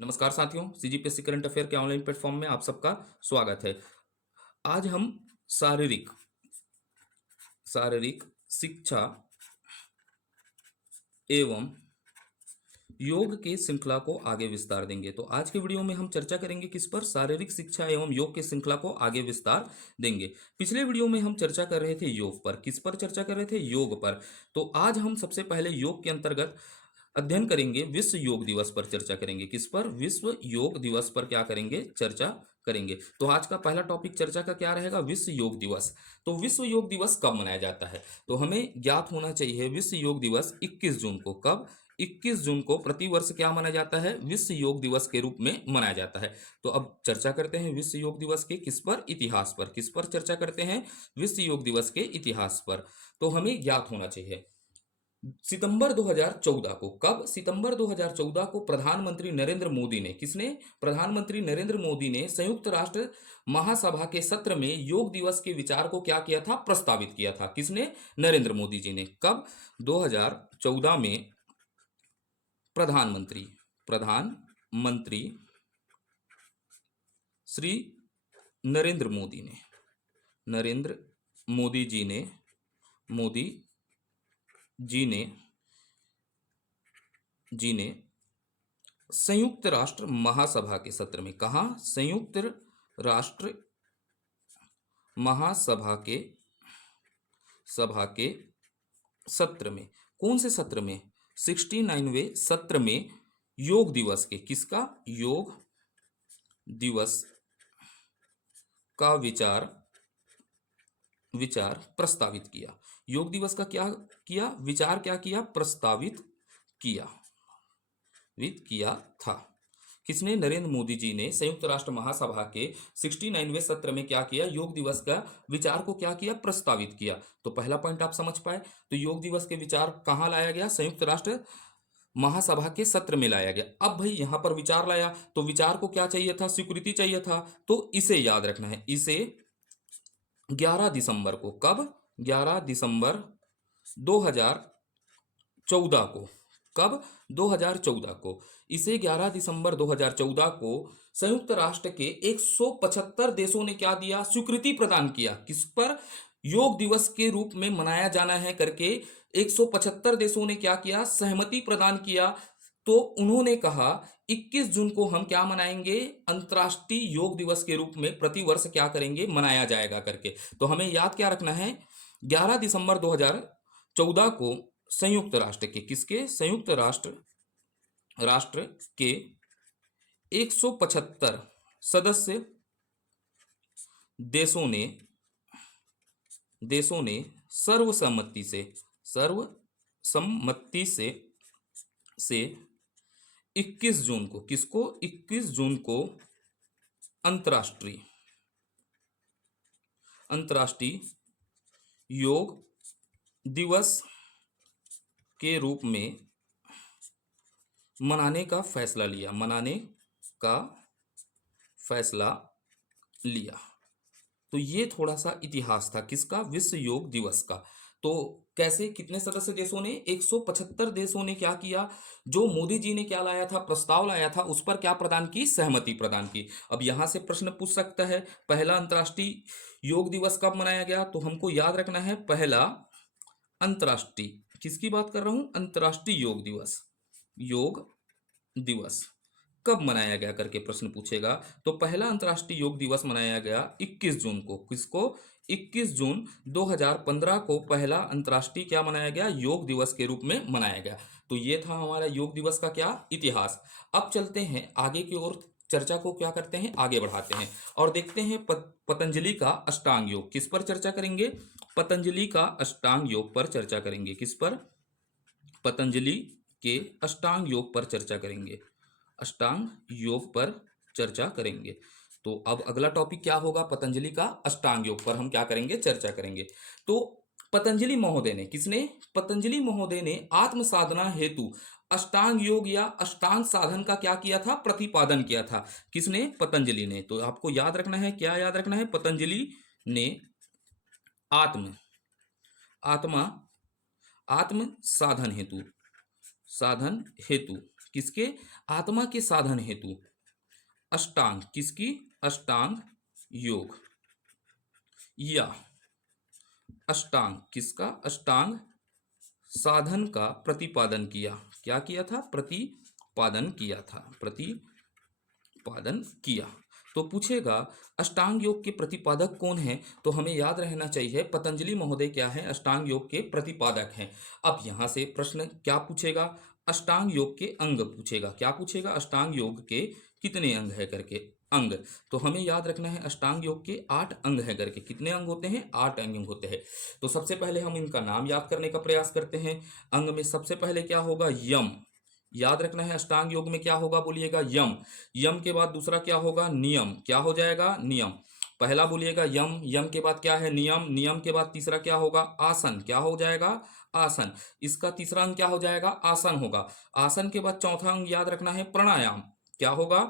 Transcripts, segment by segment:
नमस्कार साथियों, CGPSC current affair के ऑनलाइन प्लेटफॉर्म में आप सबका स्वागत है। आज हम शारीरिक शारीरिक शिक्षा एवं योग के श्रृंखला को आगे विस्तार देंगे। तो आज के वीडियो में हम चर्चा करेंगे किस पर? शारीरिक शिक्षा एवं योग के श्रृंखला को आगे विस्तार देंगे। पिछले वीडियो में हम चर्चा कर रहे थे योग पर। किस पर चर्चा कर रहे थे? योग पर। तो आज हम सबसे पहले योग के अंतर्गत अध्ययन करेंगे, विश्व योग दिवस पर चर्चा करेंगे। किस पर? विश्व योग दिवस पर क्या करेंगे? चर्चा करेंगे। तो आज का पहला टॉपिक चर्चा का क्या रहेगा? विश्व योग दिवस। तो विश्व योग दिवस कब मनाया जाता है? तो हमें ज्ञात होना चाहिए, विश्व योग दिवस 21 जून को। कब? 21 जून को प्रतिवर्ष क्या माना जाता है? विश्व योग दिवस के रूप में मनाया जाता है। तो अब चर्चा करते हैं विश्व योग दिवस के किस पर? इतिहास पर। किस पर चर्चा करते हैं? विश्व योग दिवस के इतिहास पर। तो हमें ज्ञात होना चाहिए, सितंबर 2014 को। कब? सितंबर 2014 को प्रधानमंत्री नरेंद्र मोदी ने, किसने? प्रधानमंत्री नरेंद्र मोदी ने संयुक्त राष्ट्र महासभा के सत्र में योग दिवस के विचार को क्या किया था? प्रस्तावित किया था। किसने? नरेंद्र मोदी जी ने। कब? 2014 में प्रधानमंत्री प्रधानमंत्री श्री नरेंद्र मोदी ने नरेंद्र मोदी जी ने मोदी जी ने जी ने संयुक्त राष्ट्र महासभा के सत्र में, कहा? संयुक्त राष्ट्र महासभा के सत्र में। कौन से सत्र में? 69वें सत्र में योग दिवस के, किसका? योग दिवस का विचार प्रस्तावित किया। योग दिवस का क्या किया? विचार क्या किया? प्रस्तावित किया था। किसने? नरेंद्र मोदी जी ने संयुक्त राष्ट्र महासभा के 69वें सत्र में क्या किया? योग दिवस का विचार को क्या किया? प्रस्तावित किया। तो पहला पॉइंट आप समझ पाए। तो योग दिवस के विचार कहाँ लाया गया? संयुक्त राष्ट्र महासभा के सत्र में लाया गया। अब भाई यहां पर विचार लाया तो विचार को क्या चाहिए था? स्वीकृति चाहिए था। तो इसे याद रखना है। इसे 11 दिसंबर को, कब? 11 दिसंबर 2014 को। कब? 2014 को। इसे 11 दिसंबर 2014 को संयुक्त राष्ट्र के 175 देशों ने क्या दिया? स्वीकृति प्रदान किया। किस पर? योग दिवस के रूप में मनाया जाना है करके 175 देशों ने क्या किया? सहमति प्रदान किया। तो उन्होंने कहा 21 जून को हम क्या मनाएंगे? अंतर्राष्ट्रीय योग दिवस के रूप में प्रतिवर्ष क्या करेंगे? मनाया जाएगा करके। तो हमें याद क्या रखना है? 11 दिसंबर 2014 को संयुक्त राष्ट्र के, किसके? संयुक्त राष्ट्र के 175 सदस्य देशों ने सर्वसम्मति से 21 जून को, किसको? 21 जून को अंतर्राष्ट्रीय योग दिवस के रूप में मनाने का फैसला लिया। तो ये थोड़ा सा इतिहास था किसका? विश्व योग दिवस का। तो कैसे, कितने सदस्य देशों ने? 175 देशों ने क्या किया? जो मोदी जी ने क्या लाया था? प्रस्ताव लाया था, उस पर क्या प्रदान की? सहमति प्रदान की। अब यहां से प्रश्न पूछ सकता है, पहला अंतर्राष्ट्रीय योग दिवस कब मनाया गया? तो हमको याद रखना है, पहला अंतर्राष्ट्रीय, किसकी बात कर रहा हूं? अंतर्राष्ट्रीय योग दिवस कब मनाया गया करके प्रश्न पूछेगा। तो पहला अंतर्राष्ट्रीय योग दिवस मनाया गया 21 जून को। किसको? 21 जून 2015 को पहला अंतर्राष्ट्रीय क्या मनाया गया? योग दिवस के रूप में मनाया गया। तो ये था हमारा योग दिवस का क्या? इतिहास। अब चलते हैं आगे की ओर, चर्चा को क्या करते हैं? आगे बढ़ाते हैं और देखते हैं पतंजलि का अष्टांग योग। किस पर चर्चा करेंगे? पतंजलि का अष्टांग योग पर चर्चा करेंगे। किस पर? पतंजलि के अष्टांग योग पर चर्चा करेंगे। अष्टांग योग पर चर्चा करेंगे। तो अब अगला टॉपिक क्या होगा? पतंजलि का अष्टांग योग पर हम क्या करेंगे? चर्चा करेंगे। तो पतंजलि महोदय ने, किसने? पतंजलि महोदय ने आत्म साधना हेतु अष्टांग योग या अष्टांग साधन का क्या किया था? प्रतिपादन किया था। किसने? पतंजलि ने। तो आपको याद रखना है, क्या याद रखना है? पतंजलि ने आत्मा आत्म साधन हेतु किसके? आत्मा के साधन हेतु। अष्टांग किसकी? अष्टांग योग। या अष्टांग किसका? अष्टांग साधन का प्रतिपादन किया। क्या किया था? प्रतिपादन किया था। प्रतिपादन किया। तो पूछेगा अष्टांग योग के प्रतिपादक कौन है? तो हमें याद रहना चाहिए पतंजलि महोदय क्या है? अष्टांग योग के प्रतिपादक हैं। अब यहां से प्रश्न क्या पूछेगा? अष्टांग योग के अंग पूछेगा। क्या पूछेगा? अष्टांग योग के कितने अंग है करके। अंग तो हमें याद रखना है अष्टांग योग के 8 अंग है करके। कितने अंग होते हैं? 8 अंग होते हैं। तो सबसे पहले हम इनका नाम याद करने का प्रयास करते हैं। अंग में सबसे पहले क्या होगा? यम। याद रखना है अष्टांग योग में क्या होगा? बोलिएगा यम। यम के बाद दूसरा क्या होगा? नियम। क्या हो जाएगा? नियम। पहला बोलिएगा यम। यम के बाद क्या है? नियम। नियम के बाद तीसरा क्या होगा? आसन। क्या हो जाएगा? आसन। इसका तीसरा अंग क्या हो जाएगा? आसन होगा। आसन के बाद चौथा अंग याद रखना है प्राणायाम। क्या होगा?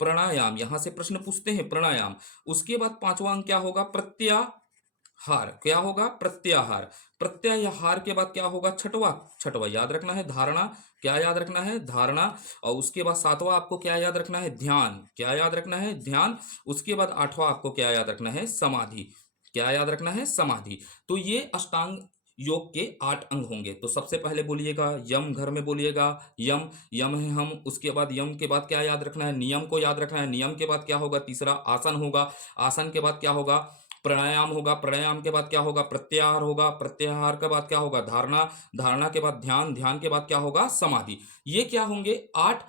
प्राणायाम। यहां से प्रश्न पूछते हैं प्राणायाम। उसके बाद पांचवा अंग क्या होगा? प्रत्याहार। क्या होगा? प्रत्याहार। प्रत्याहार के बाद क्या होगा? छठवा। छठवा याद रखना है धारणा। क्या याद रखना है? धारणा। और उसके बाद सातवां आपको क्या याद रखना है? ध्यान। क्या याद रखना है? ध्यान। उसके बाद आठवां आपको क्या याद रखना है? समाधि। क्या याद रखना है? समाधि। तो ये अष्टांग योग के 8 अंग होंगे। तो सबसे पहले बोलिएगा यम। घर में बोलिएगा यम। यम है हम। उसके बाद यम के बाद क्या याद रखना है? नियम को याद रखना है। नियम के बाद क्या होगा? तीसरा आसन होगा। आसन के बाद क्या होगा? प्राणायाम होगा। प्राणायाम के बाद क्या होगा? प्रत्याहार होगा। प्रत्याहार के बाद क्या होगा? धारणा। धारणा के बाद ध्यान। ध्यान के बाद क्या होगा? समाधि। ये क्या होंगे? 8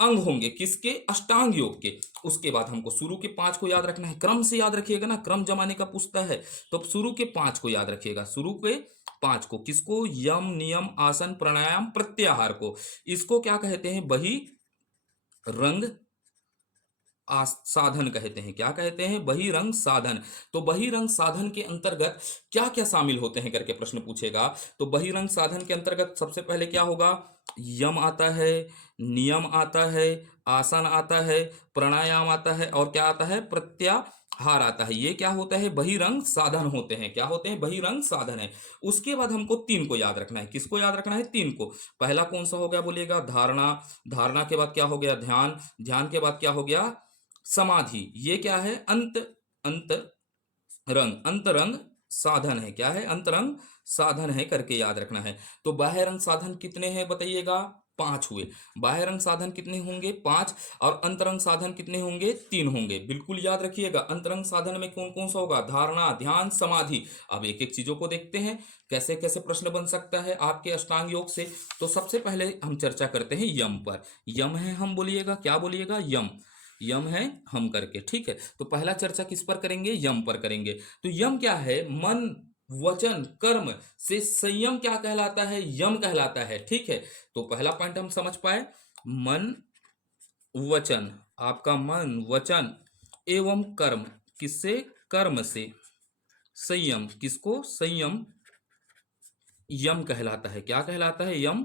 अंग होंगे किसके? अष्टांग योग के। उसके बाद हमको शुरू के 5 को याद रखना है। क्रम से याद रखिएगा ना, क्रम जमाने का पूछता है तो शुरू के 5 को याद रखिएगा। शुरू के 5 को किसको? यम, नियम, आसन, प्राणायाम, प्रत्याहार को। इसको क्या कहते हैं? बहिरंग साधन कहते हैं। क्या कहते हैं? बहिरंग साधन। तो बहिरंग साधन के अंतर्गत क्या क्या शामिल होते हैं करके प्रश्न पूछेगा। तो बहिरंग साधन के अंतर्गत सबसे पहले क्या होगा? यम आता है, नियम आता है, आसन आता है, प्राणायाम आता है और क्या आता है? प्रत्याहार आता है। ये क्या होता है? बहिरंग साधन होते हैं। क्या होते हैं? बहिरंग साधन है। उसके बाद हमको 3 को याद रखना है। किसको याद रखना है? 3 को। पहला कौन सा हो गया? बोलिएगा धारणा। धारणा के बाद क्या हो गया? ध्यान। ध्यान के बाद क्या हो गया? समाधि। ये क्या है? अंतरंग साधन है। क्या है? अंतरंग साधन है करके याद रखना है। तो बाह्यरंग साधन कितने हैं बताइएगा? 5 हुए। बाह्यरंग साधन कितने होंगे? 5। और अंतरंग साधन कितने होंगे? 3 होंगे। बिल्कुल याद रखिएगा। अंतरंग साधन में कौन कौन सा होगा? धारणा, ध्यान, समाधि। अब एक एक चीजों को देखते हैं कैसे कैसे प्रश्न बन सकता है आपके अष्टांग योग से। तो सबसे पहले हम चर्चा करते हैं यम पर। यम है हम। बोलिएगा क्या? बोलिएगा यम। यम है हम करके। ठीक है। तो पहला चर्चा किस पर करेंगे? यम पर करेंगे। तो यम क्या है? मन, वचन, कर्म से संयम क्या कहलाता है? यम कहलाता है। ठीक है। तो पहला पॉइंट हम समझ पाए। मन, वचन। आपका मन, वचन एवं कर्म। किससे? कर्म से। संयम किसको? संयम यम कहलाता है। क्या कहलाता है? यम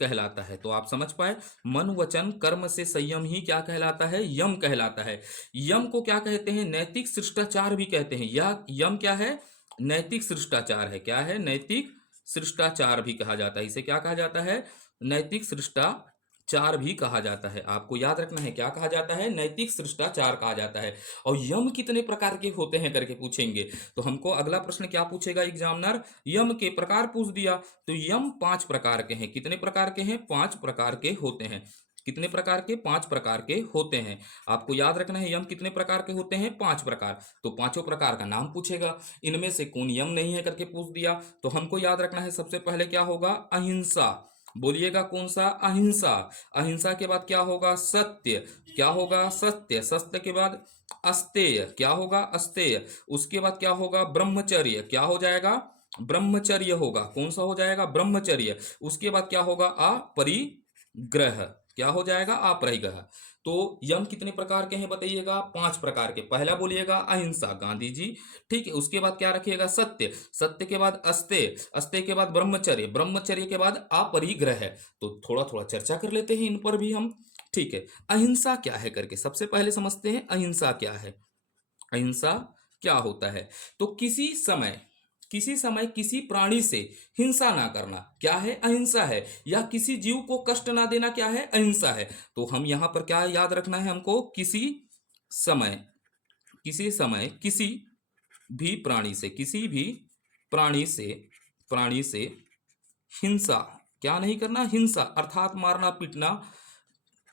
कहलाता है। तो आप समझ पाए मन, वचन, कर्म से संयम ही क्या कहलाता है? यम कहलाता है। यम को क्या कहते हैं? नैतिक शिष्टाचार भी कहते हैं। यह यम क्या है? नैतिक शिष्टाचार है। क्या है? नैतिक शिष्टाचार भी कहा जाता है। इसे क्या कहा जाता है? नैतिक शिष्टाचार भी कहा जाता है। आपको याद रखना है क्या कहा जाता है? नैतिक शिष्टाचार कहा जाता है। और यम कितने प्रकार के होते हैं करके पूछेंगे। तो हमको अगला प्रश्न क्या पूछेगा एग्जामिनर? यम के प्रकार पूछ दिया। तो यम 5 प्रकार के हैं। कितने प्रकार के हैं? 5 प्रकार के होते हैं। कितने प्रकार के? 5 प्रकार के होते हैं। आपको याद रखना है यम कितने प्रकार के होते हैं? 5 प्रकार। तो पांचों प्रकार का नाम पूछेगा। इनमें से कौन यम नहीं है करके पूछ दिया। तो हमको याद रखना है सबसे पहले क्या होगा? अहिंसा। बोलिएगा कौन सा? अहिंसा। अहिंसा के बाद क्या होगा? सत्य। क्या होगा? सत्य। सत्य के बाद अस्तेय। क्या होगा? अस्तेय। उसके बाद क्या होगा? ब्रह्मचर्य। क्या हो जाएगा? ब्रह्मचर्य होगा। कौन सा हो जाएगा? ब्रह्मचर्य। उसके बाद क्या होगा? अपरिग्रह। क्या हो जाएगा? अपरिग्रह। तो यम कितने प्रकार के हैं बताइएगा? 5 प्रकार के। पहला बोलिएगा अहिंसा, गांधी जी। ठीक है। उसके बाद क्या रखिएगा? सत्य। सत्य के बाद अस्तेय। अस्तेय के बाद ब्रह्मचर्य। ब्रह्मचर्य के बाद अपरिग्रह। तो थोड़ा थोड़ा चर्चा कर लेते हैं इन पर भी हम। ठीक है। अहिंसा क्या है करके सबसे पहले समझते हैं। अहिंसा क्या है? अहिंसा क्या होता है? तो किसी समय किसी समय किसी प्राणी से हिंसा ना करना क्या है, अहिंसा है। या किसी जीव को कष्ट ना देना क्या है, अहिंसा है। तो हम यहां पर क्या याद रखना है हमको, समय किसी समय किसी भी प्राणी से, किसी भी प्राणी से हिंसा क्या नहीं करना, हिंसा अर्थात मारना पीटना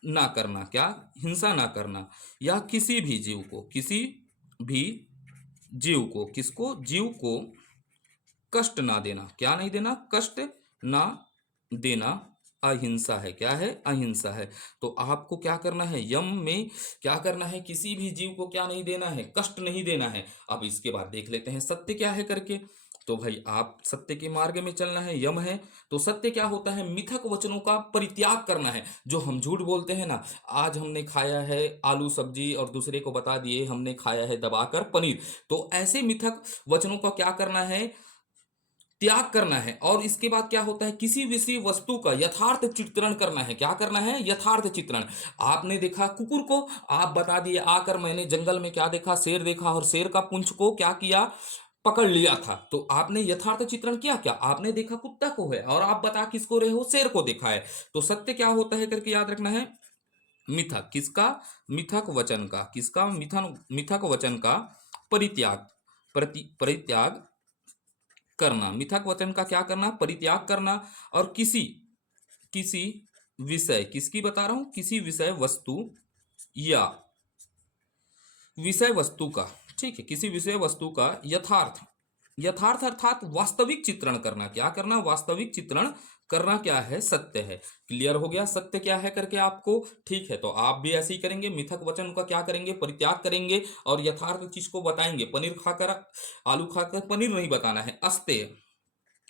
ना करना, क्या, हिंसा ना करना। या किसी भी जीव को, किसी भी जीव को, किसको, जीव को कष्ट ना देना, क्या नहीं देना, कष्ट ना देना अहिंसा है, क्या है, अहिंसा है। तो आपको क्या करना है, यम में क्या करना है, किसी भी जीव को क्या नहीं देना है, कष्ट नहीं देना है। अब इसके बाद देख लेते हैं सत्य क्या है करके। तो भाई आप सत्य के मार्ग में चलना है, यम है। तो सत्य क्या होता है, मिथक वचनों का परित्याग करना है। जो हम झूठ बोलते हैं ना, आज हमने खाया है आलू सब्जी और दूसरे को बता दिए हमने खाया है दबाकर पनीर, तो ऐसे मिथक वचनों का क्या करना है, त्याग करना है। और इसके बाद क्या होता है, किसी विषय वस्तु का यथार्थ चित्रण करना है, क्या करना है, यथार्थ चित्रण। आपने देखा कुकुर को, आप बता दिए आकर मैंने जंगल में क्या देखा, शेर देखा, और शेर का पूंछ को क्या किया, पकड़ लिया था। तो आपने यथार्थ चित्रण किया, क्या आपने देखा कुत्ता को है और आप बता किसको रहे हो, शेर को देखा है। तो सत्य क्या होता है करके याद रखना है, मिथक किसका, मिथक वचन का, किसका, मिथक वचन का परित्याग, परित्याग करना, मिथक वचन का क्या करना, परित्याग करना। और किसी किसी विषय, किसकी बता रहा हूं, किसी विषय वस्तु या विषय वस्तु का, ठीक है, किसी विषय वस्तु का यथार्थ, यथार्थ अर्थात वास्तविक चित्रण करना, क्या करना, वास्तविक चित्रण करना क्या है, सत्य है। क्लियर हो गया सत्य क्या है करके आपको, ठीक है। तो आप भी ऐसे ही करेंगे, मिथक वचन का क्या करेंगे, परित्याग करेंगे और यथार्थ चीज को बताएंगे। पनीर खाकर आलू खाकर पनीर नहीं बताना है, अस्तेय।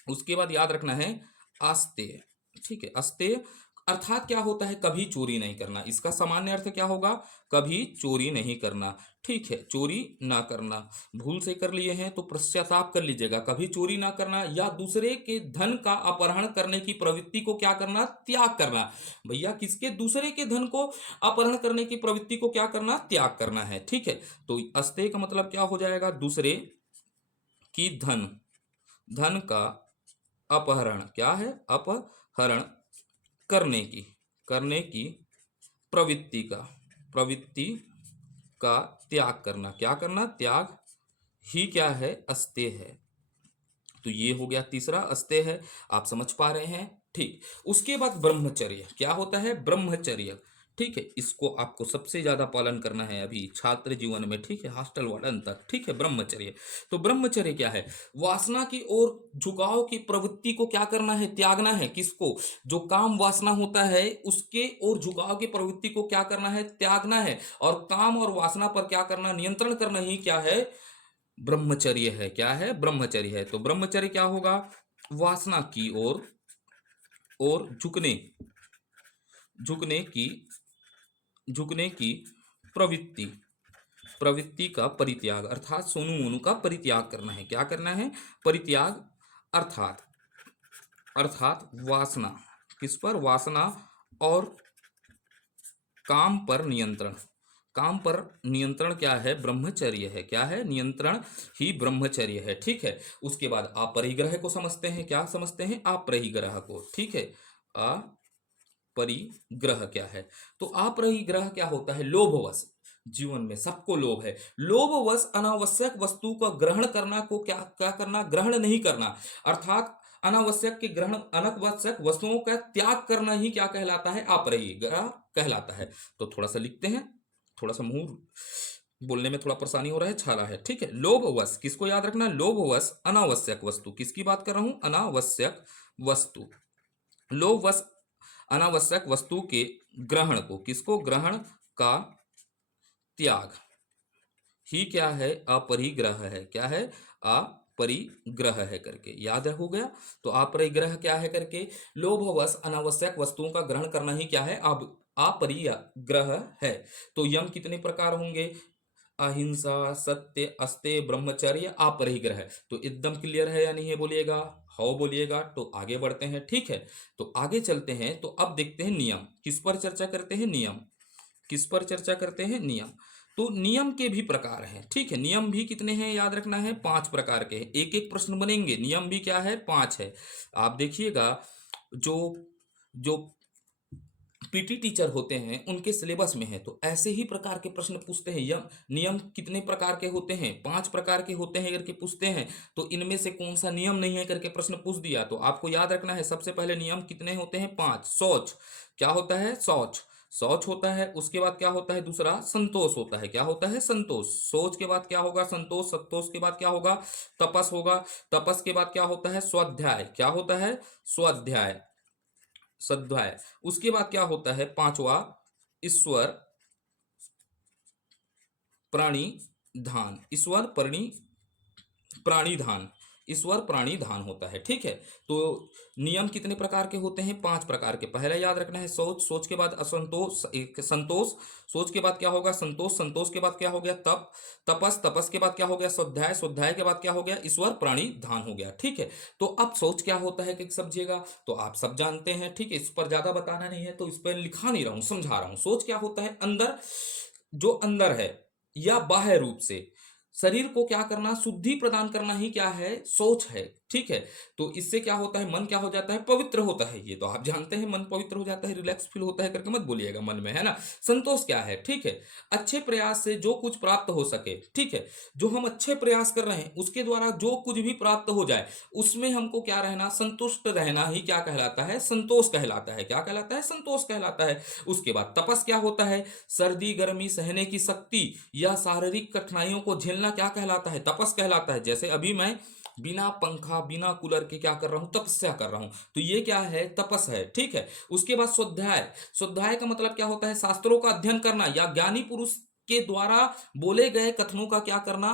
उसके बाद याद रखना है आस्तेय, ठीक है, अस्तेय अर्थात क्या होता है, कभी चोरी नहीं करना। इसका सामान्य अर्थ क्या होगा, कभी चोरी नहीं करना, ठीक है, चोरी ना करना। भूल से कर लिए हैं तो पश्चाताप कर लीजिएगा, कभी चोरी ना करना। या दूसरे के धन का अपहरण करने की प्रवृत्ति को क्या करना, त्याग करना। भैया किसके, दूसरे के धन को अपहरण करने की प्रवृत्ति को क्या करना, त्याग करना है, ठीक है। तो अस्तेय का मतलब क्या हो जाएगा, दूसरे की धन का अपहरण, क्या है, अपहरण करने की, प्रवृत्ति का त्याग करना, क्या करना, त्याग ही क्या है, अस्तेय है। तो ये हो गया तीसरा, अस्तेय है। आप समझ पा रहे हैं, ठीक। उसके बाद ब्रह्मचर्य, क्या होता है, ब्रह्मचर्य, ठीक है। इसको आपको सबसे ज्यादा पालन करना है अभी छात्र जीवन में, ठीक है, हॉस्टल वार्डन तक, ठीक है, ब्रह्मचर्य। तो ब्रह्मचर्य क्या है, वासना की ओर झुकाव की प्रवृत्ति को क्या करना है, त्यागना है। किसको, जो काम वासना होता है उसके और झुकाव की प्रवृत्ति को क्या करना है, त्यागना है। और काम और वासना पर क्या करना, नियंत्रण करना ही क्या है, ब्रह्मचर्य है, क्या है, ब्रह्मचर्य है। तो ब्रह्मचर्य क्या होगा, वासना की और झुकने की प्रवृत्ति प्रवृत्ति का परित्याग, अर्थात सोनू मोनू का परित्याग करना है, क्या करना है, परित्याग। अर्थात वासना, किस पर, वासना और काम पर नियंत्रण, काम पर नियंत्रण क्या है, ब्रह्मचर्य है, क्या है, नियंत्रण ही ब्रह्मचर्य है, ठीक है। उसके बाद अपरिग्रह को समझते हैं, क्या समझते हैं, अपरिग्रह को, ठीक है। अपरिग्रह क्या है, तो अपरिग्रह क्या होता है, लोभवश, जीवन में सबको लोभ है, लोभवश अनावश्यक वस्तु का ग्रहण करना को क्या क्या करना, ग्रहण नहीं करना। अर्थात अनावश्यक के ग्रहण, अनावश्यक वस्तुओं का त्याग करना ही क्या कहलाता है, अपरिग्रह कहलाता है। तो थोड़ा सा लिखते हैं, थोड़ा सा मुंह बोलने में थोड़ा परेशानी हो रहा है, छाला है, ठीक है। लोभवश, किसको याद रखना, लोभवश अनावश्यक वस्तु, किसकी बात कर रहा हूं, अनावश्यक वस्तु, लोभवश अनावश्यक वस्तु के ग्रहण को, किसको, ग्रहण का त्याग ही क्या है, अपरिग्रह है, क्या है, अपरिग्रह है करके याद हो गया। तो अपरिग्रह क्या है करके, लोभवश अनावश्यक वस्तुओं का ग्रहण करना ही क्या है, अब अपरिग्रह है। तो यम कितने प्रकार होंगे, अहिंसा, सत्य, अस्तेय, ब्रह्मचर्य, अपरिग्रह। तो एकदम क्लियर है या नहीं है, बोलिएगा, हाँ बोलिएगा। तो आगे बढ़ते हैं, ठीक है। तो आगे चलते हैं, तो अब देखते हैं नियम, किस पर चर्चा करते हैं, नियम, किस पर चर्चा करते हैं, नियम। तो नियम के भी प्रकार हैं, ठीक है। नियम भी कितने हैं याद रखना है, 5 प्रकार के हैं। एक एक प्रश्न बनेंगे, नियम भी क्या है, 5 है। आप देखिएगा जो जो पीटी टीचर होते हैं उनके सिलेबस में है, तो ऐसे ही प्रकार के प्रश्न पूछते हैं। यम नियम कितने प्रकार के होते हैं, 5 प्रकार के होते हैं करके पूछते हैं। तो इनमें से कौन सा नियम नहीं है करके प्रश्न पूछ दिया, तो आपको याद रखना है सबसे पहले नियम कितने होते हैं, 5। शौच क्या होता है, शौच शौच होता है। उसके बाद क्या होता है, दूसरा संतोष होता है। क्या होता है, संतोष। सोच के बाद क्या होगा, संतोष। संतोष के बाद क्या होगा, तपस होगा। तपस के बाद क्या होता है, स्वाध्याय। क्या होता है, स्वाध्याय, स्वाध्याय। उसके बाद क्या होता है, पांचवा, ईश्वर प्राणिधान। ईश्वर प्राणिधान, ईश्वर प्राणिधान होता है, ठीक है। तो नियम कितने प्रकार के होते हैं, 5 प्रकार के। पहले याद रखना है सोच, सोच के बाद असंतोष, संतोष। सोच के बाद क्या होगा, संतोष। संतोष के बाद क्या हो गया, तप। तपस। तपस के बाद क्या हो गया, स्वाध्याय। स्वाध्याय के बाद क्या हो गया, ईश्वर प्राणिधान हो गया, ठीक है। तो अब सोच क्या होता है कि समझिएगा, तो आप सब जानते हैं, ठीक है। इस पर ज्यादा बताना नहीं है, तो इस पर लिखा नहीं रहा हूं, समझा रहा हूं। सोच क्या होता है, अंदर, जो अंदर है या बाह्य रूप से शरीर को क्या करना, शुद्धि प्रदान करना ही क्या है, सोच है, ठीक है। तो इससे क्या होता है, मन क्या हो जाता है, पवित्र होता है। ये तो आप जानते हैं, मन पवित्र हो जाता है, रिलैक्स फील होता है करके मत बोलिएगा मन में, है ना। संतोष क्या है, ठीक है, अच्छे प्रयास से जो कुछ प्राप्त हो सके, ठीक है। जो हम अच्छे प्रयास कर रहे हैं उसके द्वारा जो कुछ भी प्राप्त हो जाए उसमें हमको क्या रहना, संतुष्ट रहना ही क्या कहलाता है, संतोष कहलाता है। क्या कहलाता है, संतोष कहलाता है। उसके बाद तपस क्या होता है, सर्दी गर्मी सहने की शक्ति या शारीरिक कठिनाइयों को झेलना क्या कहलाता है, तपस कहलाता है। जैसे अभी मैं बिना पंखा बिना कूलर के क्या कर रहा हूं, तपस्या कर रहा हूं, तो ये क्या है, तपस है, ठीक है। उसके बाद स्वाध्याय। स्वाध्याय का मतलब क्या होता है, शास्त्रों का अध्ययन करना या ज्ञानी पुरुष के द्वारा बोले गए कथनों का क्या करना,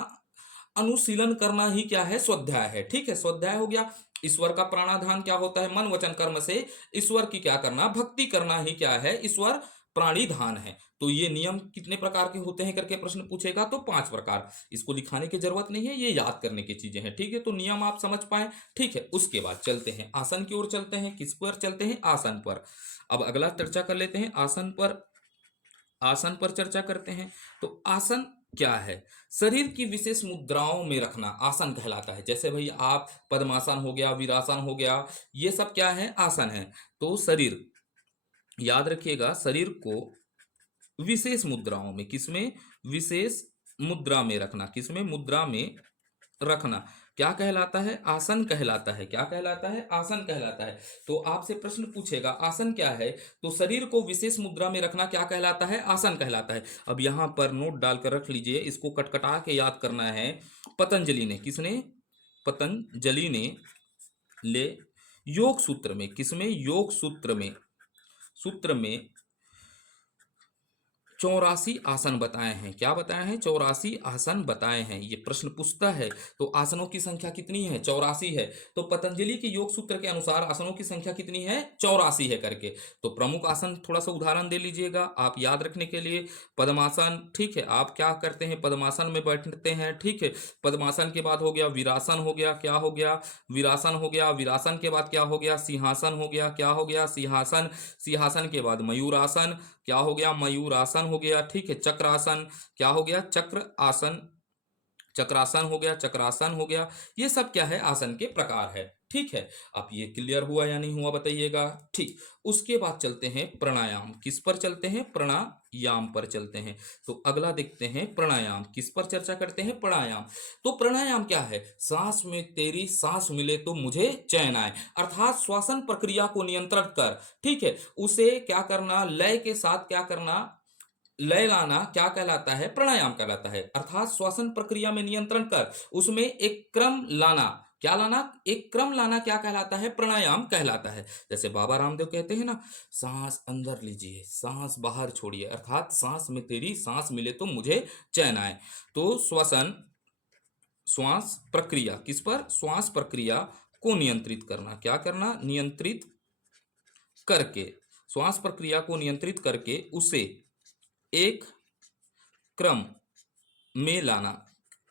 अनुशीलन करना ही क्या है, स्वाध्याय है, ठीक है। स्वाध्याय हो गया। ईश्वर का प्राणाधान क्या होता है, मन वचन कर्म से ईश्वर की क्या करना, भक्ति करना ही क्या है, ईश्वर प्राणिधान है। तो ये नियम कितने प्रकार के होते हैं करके प्रश्न पूछेगा, तो 5 प्रकार। इसको लिखाने की जरूरत नहीं है, ये याद करने की चीजें हैं, ठीक है। तो नियम आप समझ पाए, ठीक है। उसके बाद चलते हैं आसन की ओर, चलते हैं किस पर, चलते हैं आसन पर। अब अगला चर्चा कर लेते हैं आसन पर। आसन पर चर्चा करते हैं। तो आसन क्या है, शरीर की विशेष मुद्राओं में रखना आसन कहलाता है। जैसे भाई आप पद्मासन हो गया, वीरासन हो गया, ये सब क्या है, आसन है। तो शरीर, याद रखिएगा, शरीर को विशेष मुद्राओं में, किसमें, विशेष मुद्रा में रखना, किसमें, मुद्रा में रखना क्या कहलाता है, आसन कहलाता है। क्या कहलाता है, आसन कहलाता है। तो आपसे प्रश्न पूछेगा आसन क्या है, तो शरीर को विशेष मुद्रा में रखना क्या कहलाता है, आसन कहलाता है। अब यहां पर नोट डालकर रख लीजिए, इसको कटकटा के याद करना है। पतंजलि ने, किसने, पतंजलि ने ले योग सूत्र में, किसमें, योग सूत्र में, सूत्र में 84 आसन बताए हैं। क्या बताए हैं, 84 आसन बताए हैं। ये प्रश्न पूछता है, तो आसनों की संख्या कितनी है, 84 है। तो पतंजलि के योग सूत्र के अनुसार आसनों की संख्या कितनी है, 84 है करके। तो प्रमुख आसन थोड़ा सा उदाहरण दे लीजिएगा आप याद रखने के लिए। पद्मासन, ठीक है, आप क्या करते हैं, पद्मासन में बैठते हैं, ठीक है। पद्मासन के बाद हो गया वीरासन, हो गया, क्या हो गया, वीरासन हो गया। वीरासन के बाद क्या हो गया, सिंहासन हो गया, क्या हो गया, सिंहासन। सिंहासन के बाद मयूरासन, क्या हो गया, मयूरासन हो गया, ठीक है। चक्रासन, क्या हो गया, चक्र आसन, चक्रासन हो गया, चक्रासन हो गया। ये सब क्या है, आसन के प्रकार है, ठीक है। अब ये क्लियर हुआ या नहीं हुआ बताइएगा, ठीक। उसके बाद चलते हैं प्राणायाम, किस पर चलते हैं, प्राणायाम पर चलते हैं। तो अगला देखते हैं प्राणायाम, किस पर चर्चा करते हैं, प्राणायाम। तो प्राणायाम क्या है, सांस में तेरी सांस मिले तो मुझे चैन आए, अर्थात श्वसन प्रक्रिया को नियंत्रित कर, ठीक है। उसे क्या करना, लय के साथ क्या करना, लय लाना क्या कहलाता है, प्राणायाम कहलाता है। अर्थात श्वसन प्रक्रिया में नियंत्रण कर उसमें एक क्रम लाना, क्या लाना, एक क्रम लाना क्या कहलाता है, प्राणायाम कहलाता है। जैसे बाबा रामदेव कहते हैं ना, सांस अंदर लीजिए सांस बाहर छोड़िए, अर्थात सांस में तेरी सांस मिले तो मुझे चैन आए। तो श्वसन, श्वास प्रक्रिया, किस पर, श्वास प्रक्रिया को नियंत्रित करना, क्या करना, नियंत्रित करके, श्वास प्रक्रिया को नियंत्रित करके उसे एक क्रम में लाना,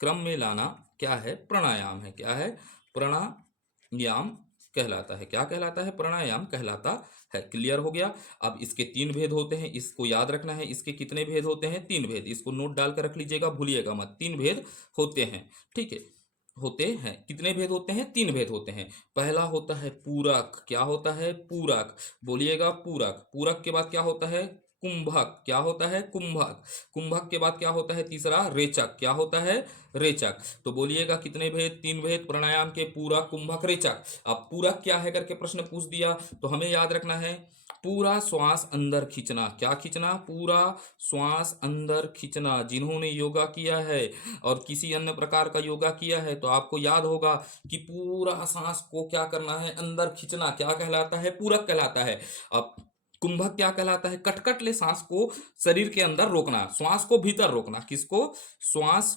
क्रम में लाना क्या है, प्राणायाम है, क्या है, प्राणायाम कहलाता है। क्या कहलाता है? प्राणायाम कहलाता है। क्लियर हो गया। अब इसके 3 भेद होते हैं, इसको याद रखना है। इसके कितने भेद होते हैं? 3 भेद। इसको नोट डाल कर रख लीजिएगा, भूलिएगा मत। 3 भेद होते हैं, ठीक है। होते हैं। कितने भेद होते हैं? 3 भेद होते हैं। पहला होता है पूरक। क्या होता है? पूरक। बोलिएगा पूरक। पूरक के बाद क्या होता है? कुंभक। क्या होता है? कुंभक। कुंभक के बाद क्या होता है? तीसरा रेचक। क्या होता है? रेचक। तो बोलिएगा कितने भेद? 3 भेद प्राणायाम के, पूरक, कुंभक, रेचक। अब पूरक क्या है करके प्रश्न पूछ दिया, तो हमें याद रखना है पूरा श्वास अंदर खींचना। क्या खींचना? पूरा श्वास अंदर खींचना। जिन्होंने योगा किया है और किसी अन्य प्रकार का योगा किया है तो आपको याद होगा कि पूरा सांस को क्या करना है? अंदर खींचना। क्या कहलाता है? पूरक कहलाता है। अब कुंभक क्या कहलाता है? कटकट ले सांस को शरीर के अंदर रोकना, श्वास को भीतर रोकना। किसको? श्वास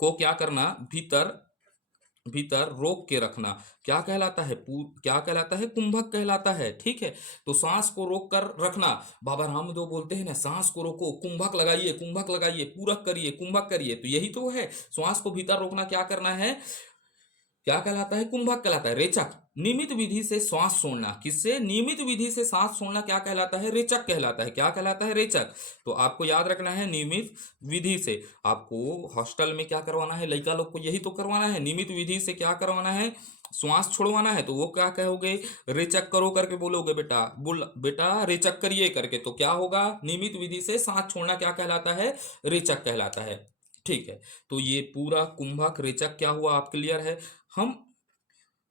को क्या करना? भीतर भीतर रोक के रखना। क्या कहलाता है? क्या कहलाता है? कुंभक कहलाता है, ठीक है। तो सांस को रोक कर रखना। बाबा रामदेव बोलते हैं ना, सांस को रोको, कुंभक लगाइए, कुंभक लगाइए, पूरक करिए, कुंभक करिए। तो यही तो है, श्वास को भीतर रोकना। क्या करना है? क्या कहलाता है? कुंभक कहलाता है। रेचक, नियमित विधि से श्वास छोड़ना। किससे? नियमित विधि से सांस छोड़ना क्या कहलाता है? रेचक कहलाता है। क्या कहलाता है? रेचक। तो आपको याद रखना है नियमित विधि से। आपको हॉस्टल में क्या करवाना है? लड़का लोग को यही तो करवाना है, नियमित विधि से क्या करवाना है? श्वास छोड़वाना है। तो वो क्या कहोगे? रेचक करो करके बोलोगे बेटा, बोल बेटा रेचक करिए करके। तो क्या होगा? नियमित विधि से सांस छोड़ना क्या कहलाता है? रेचक कहलाता है, ठीक है। तो ये पूरा कुंभक, रेचक क्या हुआ? आप क्लियर है। हम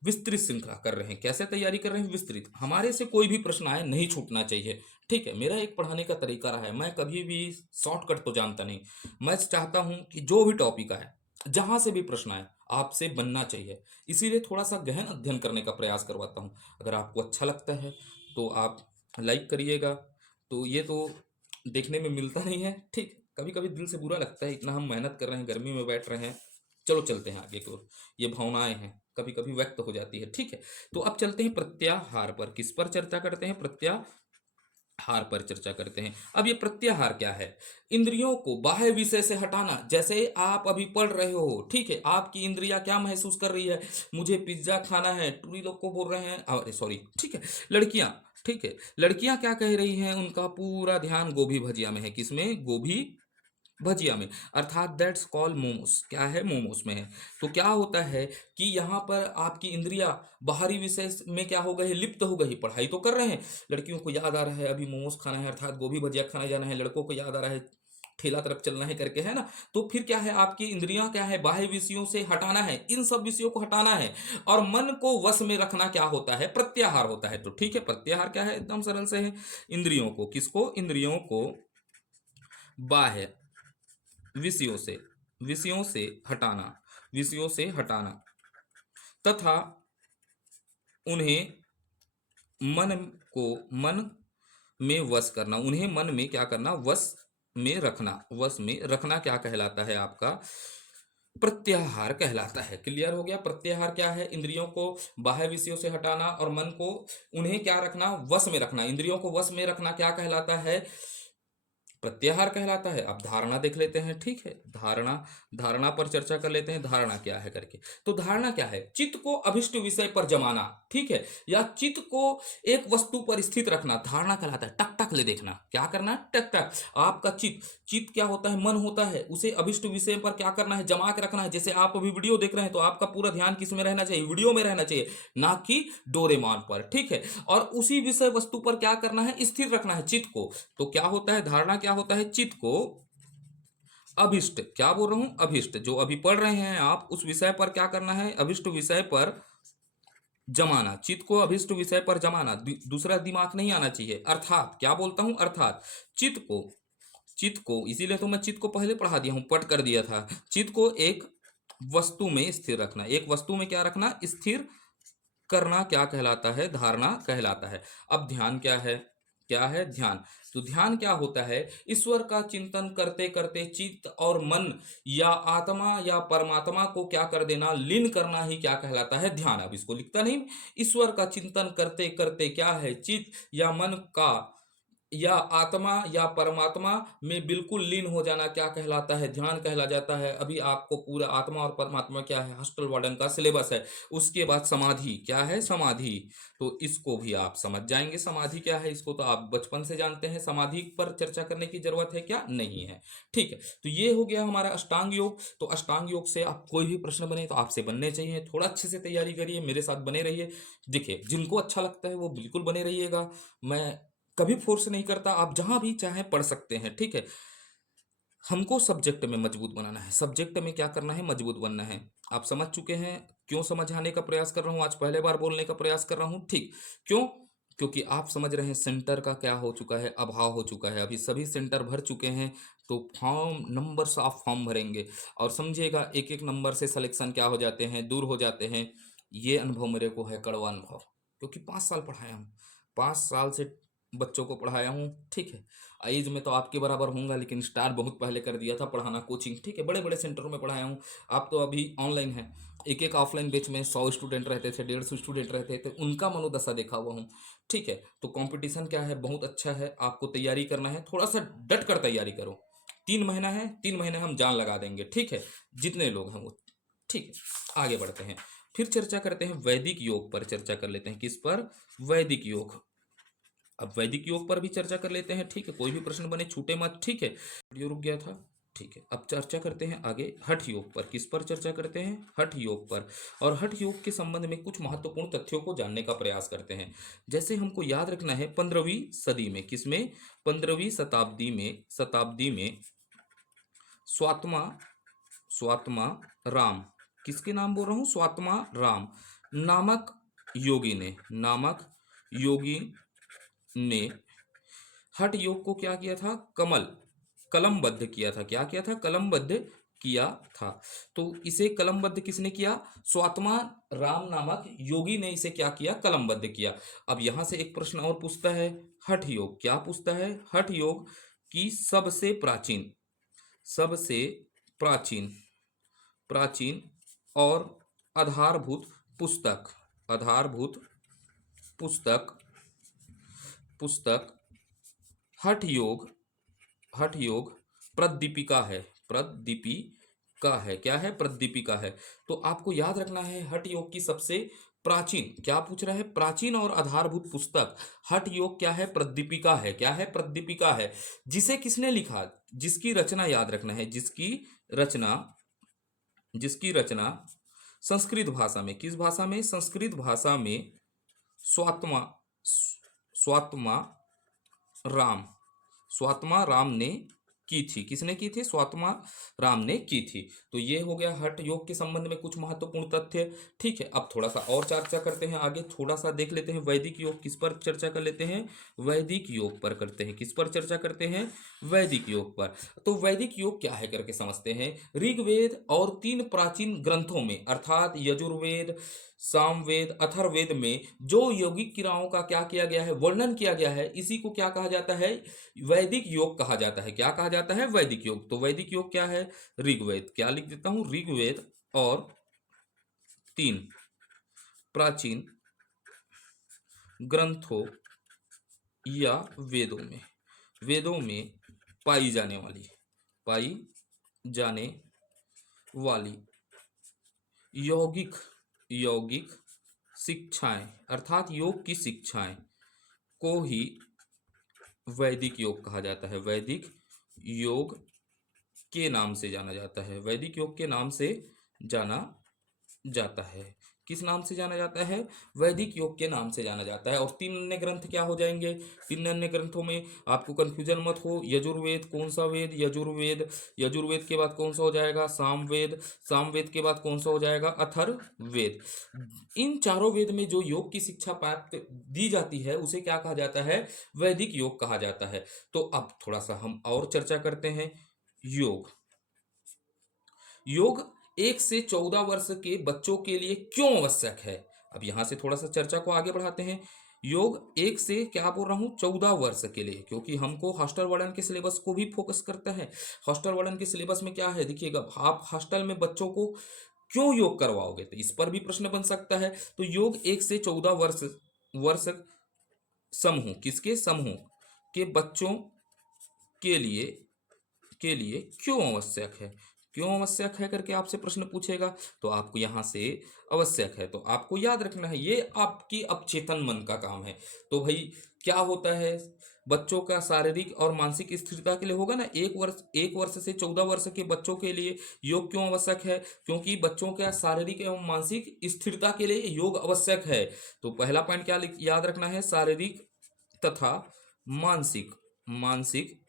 विस्तृत श्रृंखला कर रहे हैं। कैसे तैयारी कर रहे हैं? विस्तृत। हमारे से कोई भी प्रश्न आए नहीं छूटना चाहिए, ठीक है। मेरा एक पढ़ाने का तरीका रहा है, मैं कभी भी शॉर्टकट तो जानता नहीं। मैं चाहता हूं कि जो भी टॉपिक आए, जहां से भी प्रश्न आए, आपसे बनना चाहिए। इसीलिए थोड़ा सा गहन अध्ययन करने का प्रयास करवाता हूं। अगर आपको अच्छा लगता है तो आप लाइक करिएगा। तो ये तो देखने में मिलता नहीं है, ठीक। कभी कभी दिल से बुरा लगता है, इतना हम मेहनत कर रहे हैं, गर्मी में बैठ रहे हैं। चलो चलते हैं आगे की ओर। ये भावनाएं हैं, कभी कभी व्यक्त हो जाती है, ठीक है। तो अब चलते हैं प्रत्याहार पर। किस पर चर्चा करते हैं? प्रत्याहार पर चर्चा करते हैं। अब ये प्रत्याहार क्या है? इंद्रियों को बाह्य विषय से हटाना। जैसे आप अभी पढ़ रहे हो, ठीक है, आपकी इंद्रियां क्या महसूस कर रही है? मुझे पिज्जा खाना है। टूरी लोग को बोल रहे हैं, अरे सॉरी, ठीक है, लड़कियां, ठीक है, लड़कियां क्या कह रही हैं? उनका पूरा ध्यान गोभी भजिया में है। किसमें? गोभी भजिया में, अर्थात दैट्स कॉल मोमोस। क्या है? मोमोस में है। तो क्या होता है कि यहाँ पर आपकी इंद्रिया बाहरी विषय में क्या हो गई? लिप्त हो गई। पढ़ाई तो कर रहे हैं, लड़कियों को याद आ रहा है अभी मोमोस खाना है, अर्थात गोभी भजिया खाने जाना है। लड़कों को याद आ रहा है ठेला तरफ चलना है करके, है ना। तो फिर क्या है? आपकी इंद्रियां क्या है? बाह्य विषयों से हटाना है, इन सब विषयों को हटाना है और मन को वश में रखना क्या होता है? प्रत्याहार होता है। तो ठीक है, प्रत्याहार क्या है? एकदम सरल से है। इंद्रियों को, किसको? इंद्रियों को बाह्य विषयों से हटाना, विषयों से हटाना तथा उन्हें मन मन में वश करना। उन्हें मन में क्या करना? वश में रखना। वश में रखना क्या कहलाता है? आपका प्रत्याहार कहलाता है। क्लियर हो गया। प्रत्याहार क्या है? इंद्रियों को बाह्य विषयों से हटाना और मन को, उन्हें क्या रखना? वश में रखना। इंद्रियों को वश में रखना क्या कहलाता है? प्रत्याहार कहलाता है। अब धारणा देख लेते हैं, ठीक है। धारणा पर चर्चा कर लेते हैं। धारणा क्या है करके। तो धारणा क्या है? चित्त को अभिष्ट विषय पर जमाना, ठीक है, या चित्त को एक वस्तु पर स्थित रखना, धारणा कहलाता है। टक टक ले देखना। क्या करना? टक टक। आपका चित्त क्या होता है? मन होता है। उसे अभिष्ट विषय पर क्या करना है? जमा के रखना है। जैसे आप अभी वीडियो देख रहे हैं तो आपका पूरा ध्यान किस में रहना चाहिए? वीडियो में रहना चाहिए, ना कि डोरेमॉन पर, ठीक है। और उसी विषय वस्तु पर क्या करना है? स्थिर रखना है चित्त को। तो क्या होता है? धारणा क्या होता है? चित्त को अभिष्ट, क्या बोल रहा हूं? अभिष्ट, जो अभी पढ़ रहे हैं आप, उस विषय पर क्या करना है? अभिष्ट विषय पर जमाना। चित्त को अभिष्ट विषय पर जमाना। दूसरा दिमाग नहीं आना चाहिए। अर्थात क्या बोलता हूं? अर्थात चित्त को इसीलिए तो मैं चित्त को पहले पढ़ा दिया हूं, पट कर दिया था। चित्त को एक वस्तु में स्थिर रखना। एक वस्तु में क्या रखना? स्थिर करना क्या कहलाता है? धारणा कहलाता है। अब ध्यान क्या है? क्या है ध्यान? तो ध्यान क्या होता है? ईश्वर का चिंतन करते करते चित्त और मन या आत्मा या परमात्मा को क्या कर देना? लीन करना ही क्या कहलाता है? ध्यान। अब इसको लिखता नहीं, ईश्वर का चिंतन करते करते क्या है? चित्त या मन का या आत्मा या परमात्मा में बिल्कुल लीन हो जाना क्या कहलाता है? ध्यान कहला जाता है। अभी आपको पूरा आत्मा और परमात्मा क्या है, हॉस्टल वार्डन का सिलेबस है। उसके बाद समाधि क्या है? समाधि। तो इसको भी आप समझ जाएंगे, समाधि क्या है, इसको तो आप बचपन से जानते हैं। समाधि पर चर्चा करने की जरूरत है क्या? नहीं है। ठीक है, तो ये हो गया हमारा अष्टांग योग। तो अष्टांग योग से आप कोई भी प्रश्न बने तो आपसे बनने चाहिए। थोड़ा अच्छे से तैयारी करिए, मेरे साथ बने रहिए। देखिए, जिनको अच्छा लगता है वो बिल्कुल बने रहिएगा। मैं कभी फोर्स नहीं करता, आप जहां भी चाहें पढ़ सकते हैं। ठीक है, हमको सब्जेक्ट में मजबूत बनाना है। सब्जेक्ट में क्या करना है? मजबूत बनना है। आप समझ चुके हैं क्यों समझाने का प्रयास कर रहा हूं, आज पहले बार बोलने का प्रयास कर रहा हूं। ठीक, क्यों? क्योंकि आप समझ रहे हैं सेंटर का क्या हो चुका है, अभाव हो चुका है। अभी सभी सेंटर भर चुके हैं, तो फॉर्म नंबर से आप फॉर्म भरेंगे और समझिएगा एक एक नंबर से सिलेक्शन क्या हो जाते हैं, दूर हो जाते हैं। ये अनुभव मेरे को है, कड़वा अनुभव, क्योंकि 5 साल पढ़ाया हूँ, 5 साल से बच्चों को पढ़ाया हूँ। ठीक है, एज में तो आपके बराबर होऊंगा, लेकिन स्टार्ट बहुत पहले कर दिया था पढ़ाना, कोचिंग। ठीक है, बड़े बड़े सेंटरों में पढ़ाया हूँ। आप तो अभी ऑनलाइन हैं। एक एक ऑफलाइन बैच में 100 स्टूडेंट रहते थे, 150 स्टूडेंट रहते थे, उनका मनोदशा देखा हुआ हूँ। ठीक है, तो कंपटीशन क्या है, बहुत अच्छा है। आपको तैयारी करना है, थोड़ा सा डट कर तैयारी करो। 3 महीना है, 3 महीने हम जान लगा देंगे। ठीक है, जितने लोग हैं वो। ठीक है, आगे बढ़ते हैं। फिर चर्चा करते हैं वैदिक योग पर। चर्चा कर लेते हैं किस पर? वैदिक योग। अब वैदिक योग पर भी चर्चा कर लेते हैं। ठीक है, कोई भी प्रश्न बने छूटे मत। ठीक है, वीडियो रुक गया था। ठीक है, अब चर्चा करते हैं आगे हठ योग पर। किस पर चर्चा करते हैं? हठ योग पर। और हठ योग के संबंध में कुछ महत्वपूर्ण तथ्यों को जानने का प्रयास करते हैं। जैसे हमको याद रखना है 15वीं सदी में, किसमें? 15वीं शताब्दी में स्वात्मा स्वात्मा राम, किसके नाम बोल रहा हूं? स्वात्मा राम नामक योगी ने हठ योग को क्या किया था? कलमबद्ध किया था। क्या किया था? कलमबद्ध किया था। तो इसे कलमबद्ध किसने किया? स्वात्मा राम नामक योगी ने इसे क्या किया? कलमबद्ध किया। अब यहां से एक प्रश्न और पूछता है हठ योग। क्या पूछता है? हठ योग की सबसे प्राचीन प्राचीन और आधारभूत आधारभूत पुस्तक पुस्तक हठ योग प्रदीपिका है। क्या है? प्रदीपिका है। तो आपको याद रखना है हठ योग की सबसे प्राचीन, क्या पूछ रहा है? प्राचीन और आधारभूत पुस्तक हठ योग क्या है? प्रदीपिका है। क्या है? प्रदीपिका है। जिसे किसने लिखा? जिसकी रचना याद रखना है, रचना जिसकी रचना संस्कृत भाषा में, किस भाषा में? संस्कृत भाषा में स्वात्मा स्वात्मा राम स्वात्मा राम ने की थी। किसने की थी? स्वात्मा राम ने की थी। तो ये हो गया हठ योग के संबंध में कुछ महत्वपूर्ण तथ्य। ठीक है, अब थोड़ा सा और चर्चा करते हैं आगे, थोड़ा सा देख लेते हैं वैदिक योग। किस पर चर्चा कर लेते हैं? वैदिक योग पर करते हैं। किस पर चर्चा करते हैं? वैदिक योग पर। तो वैदिक योग क्या है करके समझते हैं। ऋग्वेद और 3 प्राचीन ग्रंथों में, अर्थात यजुर्वेद, सामवेद, अथर्ववेद में जो यौगिक क्रियाओं का क्या किया गया है? वर्णन किया गया है, इसी को क्या कहा जाता है? वैदिक योग कहा जाता है। क्या कहा जाता है? वैदिक योग। तो वैदिक योग क्या है? ऋग्वेद, क्या लिख देता हूं? ऋग्वेद और 3 प्राचीन ग्रंथों या वेदों में पाई जाने वाली यौगिक यौगिक शिक्षाएं, अर्थात योग की शिक्षाएं को ही वैदिक योग कहा जाता है। वैदिक योग के नाम से जाना जाता है। वैदिक योग के नाम से जाना जाता है। किस नाम से जाना जाता है? वैदिक योग के नाम से जाना जाता है। और 3 अन्य ग्रंथ क्या हो जाएंगे? 3 अन्य ग्रंथों में आपको कंफ्यूजन मत हो। यजुर्वेद, कौन सा वेद? यजुर्वेद के बाद कौन सा हो जाएगा? सामवेद के बाद कौन सा हो जाएगा? अथर्ववेद। इन चारों वेद में जो योग की शिक्षा प्राप्त दी जाती है उसे क्या कहा जाता है? वैदिक योग कहा जाता है। तो अब थोड़ा सा हम और चर्चा करते हैं। योग योग 1 से 14 वर्ष के बच्चों के लिए क्यों आवश्यक है? अब यहां से थोड़ा सा चर्चा को आगे बढ़ाते हैं। योग 1 से क्या बोल रहा हूं? 14 वर्ष के लिए, क्योंकि हमको हॉस्टल वार्डन के सिलेबस को भी फोकस करता है। हॉस्टल वार्डन के सिलेबस में क्या है देखिएगा, आप हॉस्टल में बच्चों को क्यों योग करवाओगे, तो इस पर भी प्रश्न बन सकता है। तो योग 1 से 14 वर्ष समूह, किसके समूह? के बच्चों के लिए क्यों आवश्यक है? क्यों आवश्यक है करके आपसे प्रश्न पूछेगा, तो आपको यहाँ से आवश्यक है तो आपको याद रखना है, ये आपकी अवचेतन मन का काम है। तो भाई क्या होता है, बच्चों का शारीरिक और मानसिक स्थिरता के लिए होगा ना, 1 वर्ष से 14 वर्ष के बच्चों के लिए योग क्यों आवश्यक है? क्योंकि बच्चों का शारीरिक एवं मानसिक स्थिरता के लिए योग आवश्यक है। तो पहला पॉइंट क्या याद रखना है, शारीरिक तथा मानसिक मानसिक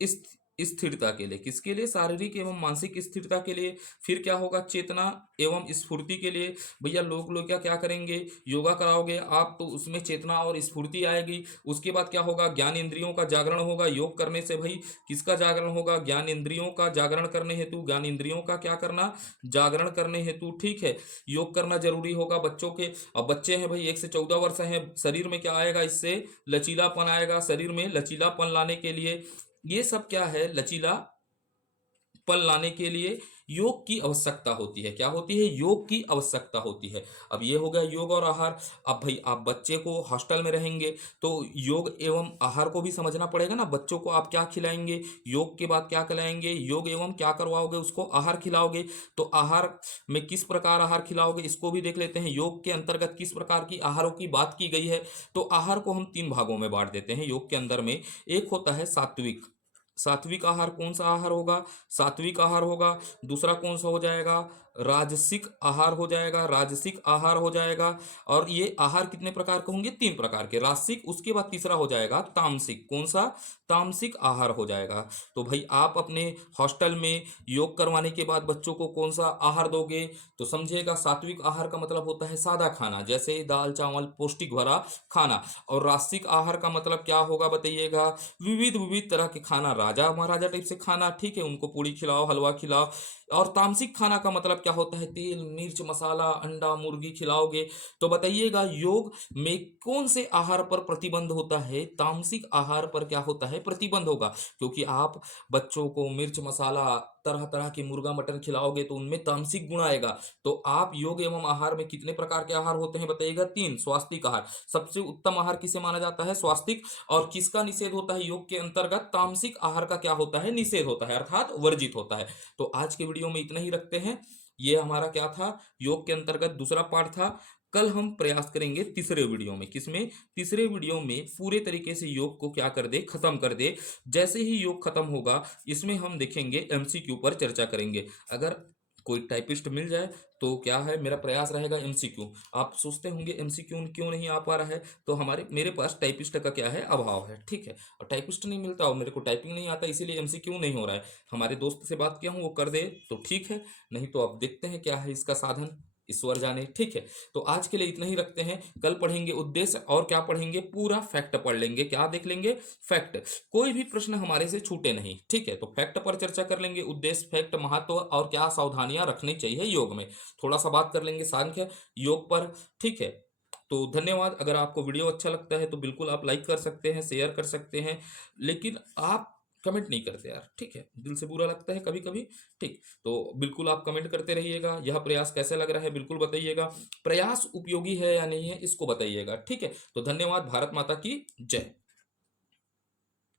इस स्थिरता के लिए, किसके लिए? शारीरिक एवं मानसिक स्थिरता के लिए। फिर क्या होगा, चेतना एवं स्फूर्ति के लिए। भैया लोग क्या क्या करेंगे, योगा कराओगे आप तो उसमें चेतना और स्फूर्ति आएगी। उसके बाद क्या होगा, ज्ञान इंद्रियों का जागरण होगा। योग करने से भाई किसका जागरण होगा? ज्ञान इंद्रियों का जागरण करने हेतु, ज्ञान इंद्रियों का क्या करना, जागरण करने हेतु, ठीक है। योग करना जरूरी होगा बच्चों के। अब बच्चे हैं भाई 1 से 14 वर्ष हैं, शरीर में क्या आएगा, इससे लचीलापन आएगा। शरीर में लचीलापन लाने के लिए, ये सब क्या है, लचीला पल लाने के लिए योग की आवश्यकता होती है। क्या होती है? योग की आवश्यकता होती है। अब ये हो गया योग और आहार। अब भाई आप बच्चे को हॉस्टल में रहेंगे तो योग एवं आहार को भी समझना पड़ेगा ना। बच्चों को आप क्या खिलाएंगे, योग के बाद क्या खिलाएंगे, योग एवं क्या करवाओगे, उसको आहार खिलाओगे। तो आहार में किस प्रकार आहार खिलाओगे, इसको भी देख लेते हैं। योग के अंतर्गत किस प्रकार की आहारों की बात की गई है, तो आहार को हम 3 भागों में बांट देते हैं योग के अंदर में। एक होता है सात्विक। सात्विक आहार कौन सा आहार होगा? सात्विक आहार होगा। दूसरा कौन सा हो जाएगा? राजसिक आहार हो जाएगा। राजसिक आहार हो जाएगा। और ये आहार कितने प्रकार के होंगे? 3 प्रकार के। राजसिक, उसके बाद तीसरा हो जाएगा तामसिक। कौन सा? तामसिक आहार हो जाएगा। तो भाई आप अपने हॉस्टल में योग करवाने के बाद बच्चों को कौन सा आहार दोगे? तो समझिएगा, सात्विक आहार का मतलब होता है सादा खाना, जैसे दाल चावल पौष्टिक भरा खाना। और राजसिक आहार का मतलब क्या होगा बताइएगा? विविध विविध तरह के खाना, राजा महाराजा टाइप से खाना, ठीक है, उनको पूड़ी खिलाओ, हलवा खिलाओ। और तामसिक खाना का मतलब क्या होता है? तेल मिर्च मसाला अंडा मुर्गी खिलाओगे। तो बताइएगा योग में कौन से आहार पर प्रतिबंध होता है? तामसिक आहार पर क्या होता है? प्रतिबंध होगा। क्योंकि आप बच्चों को मिर्च मसाला तरह तरह के मुर्गा मटन खिलाओगे तो उनमें तामसिक गुण आएगा। तो आप योग एवं आहार में कितने प्रकार के आहार होते हैं बताइएगा? 3। स्वास्तिक आहार, सबसे उत्तम आहार किसे माना जाता है? स्वास्तिक। और किसका निषेध होता है योग के अंतर्गत? तामसिक आहार का क्या होता है? निषेध होता है, अर्थात वर्जित होता है। तो आज के वीडियो में इतना ही रखते हैं। ये हमारा क्या था, योग के अंतर्गत दूसरा पार्ट था। कल हम प्रयास करेंगे तीसरे वीडियो में। किसमें? तीसरे वीडियो में पूरे तरीके से योग को क्या कर दे, खत्म कर दे। जैसे ही योग खत्म होगा इसमें हम देखेंगे एमसीक्यू पर चर्चा करेंगे। अगर कोई टाइपिस्ट मिल जाए तो क्या है, मेरा प्रयास रहेगा एमसीक्यू। आप सोचते होंगे एमसीक्यू क्यों नहीं आ पा रहा है, तो मेरे पास टाइपिस्ट का क्या है, अभाव है, ठीक है। और टाइपिस्ट नहीं मिलता और मेरे को टाइपिंग नहीं आता, इसीलिए एमसीक्यू नहीं हो रहा है। हमारे दोस्त से बात किया हूँ, वो कर दे तो ठीक है, नहीं तो अब देखते हैं क्या है इसका साधन, ईश्वर जाने, ठीक है। तो आज के लिए इतना ही रखते हैं। कल पढ़ेंगे उद्देश्य, और क्या पढ़ेंगे, पूरा फैक्ट पढ़ लेंगे। क्या देख लेंगे? फैक्ट। कोई भी प्रश्न हमारे से छूटे नहीं, ठीक है। तो फैक्ट पर चर्चा कर लेंगे, उद्देश्य, फैक्ट, महत्व और क्या सावधानियां रखनी चाहिए योग में। थोड़ा सा बात कर लेंगे सांख्य योग पर, ठीक है। तो धन्यवाद। अगर आपको वीडियो अच्छा लगता है तो बिल्कुल आप लाइक कर सकते हैं, शेयर कर सकते हैं, लेकिन आप कमेंट नहीं करते यार, ठीक है। दिल से बुरा लगता है कभी कभी, ठीक। तो बिल्कुल आप कमेंट करते रहिएगा। यह प्रयास कैसे लग रहा है बिल्कुल बताइएगा। प्रयास उपयोगी है या नहीं है इसको बताइएगा, ठीक है। तो धन्यवाद। भारत माता की जय।